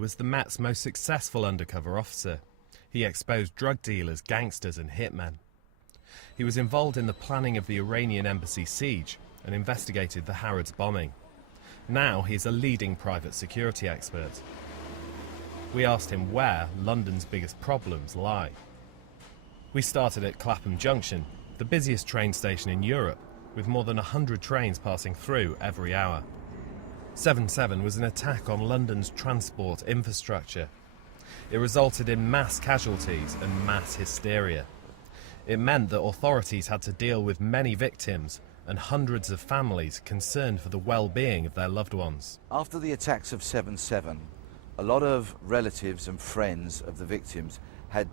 was the Met's most successful undercover officer. He exposed drug dealers, gangsters and hitmen. He was involved in the planning of the Iranian embassy siege and investigated the Harrods bombing. Now he's a leading private security expert. We asked him where London's biggest problems lie. We started at Clapham Junction, the busiest train station in Europe, with more than 100 trains passing through every hour. 7/7 was an attack on London's transport infrastructure. It resulted in mass casualties and mass hysteria. It meant that authorities had to deal with many victims and hundreds of families concerned for the well-being of their loved ones. After the attacks of 7/7, a lot of relatives and friends of the victims had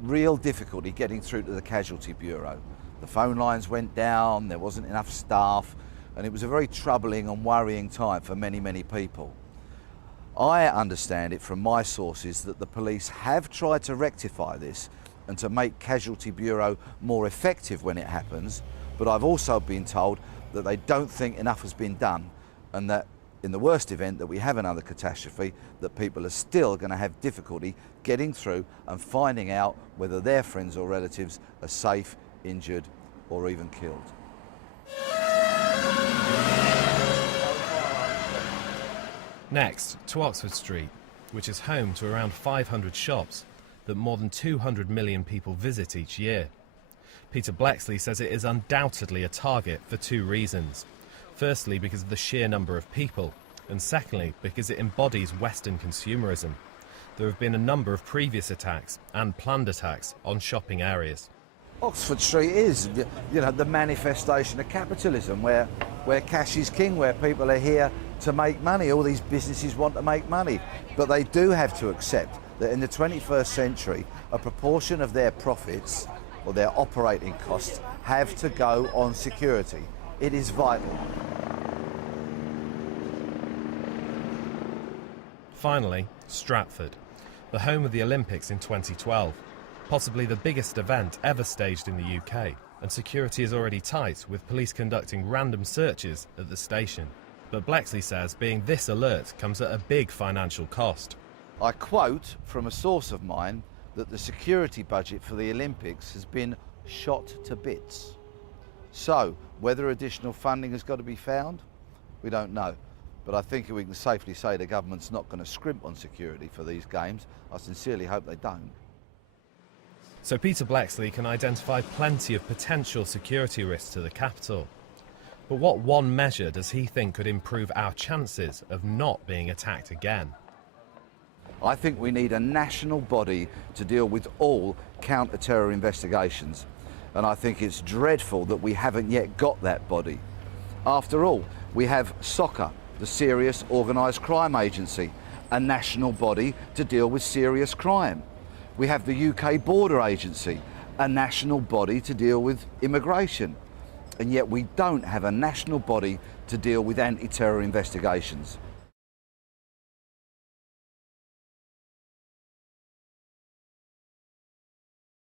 real difficulty getting through to the Casualty Bureau. The phone lines went down, there wasn't enough staff, and it was a very troubling and worrying time for many, many people. I understand it from my sources that the police have tried to rectify this and to make Casualty Bureau more effective when it happens, but I've also been told that they don't think enough has been done, and that in the worst event that we have another catastrophe, that people are still going to have difficulty getting through and finding out whether their friends or relatives are safe, injured or even killed. Next, to Oxford Street, which is home to around 500 shops that more than 200 million people visit each year. Peter Blexley says it is undoubtedly a target for two reasons. Firstly, because of the sheer number of people, and secondly, because it embodies Western consumerism. There have been a number of previous attacks and planned attacks on shopping areas. Oxford Street is, the manifestation of capitalism, where cash is king, where people are here to make money. All these businesses want to make money, but they do have to accept that in the 21st century, a proportion of their profits or their operating costs have to go on security. It is vital. Finally, Stratford, the home of the Olympics in 2012. Possibly the biggest event ever staged in the UK, and security is already tight, with police conducting random searches at the station. But Blexley says being this alert comes at a big financial cost. I quote from a source of mine that the security budget for the Olympics has been shot to bits. So, whether additional funding has got to be found, we don't know. But I think we can safely say the government's not going to scrimp on security for these games. I sincerely hope they don't. So Peter Blexley can identify plenty of potential security risks to the capital. But what one measure does he think could improve our chances of not being attacked again? I think we need a national body to deal with all counter-terror investigations. And I think it's dreadful that we haven't yet got that body. After all, we have SOCA, the Serious Organised Crime Agency, a national body to deal with serious crime. We have the UK Border Agency, a national body to deal with immigration. And yet we don't have a national body to deal with anti-terror investigations.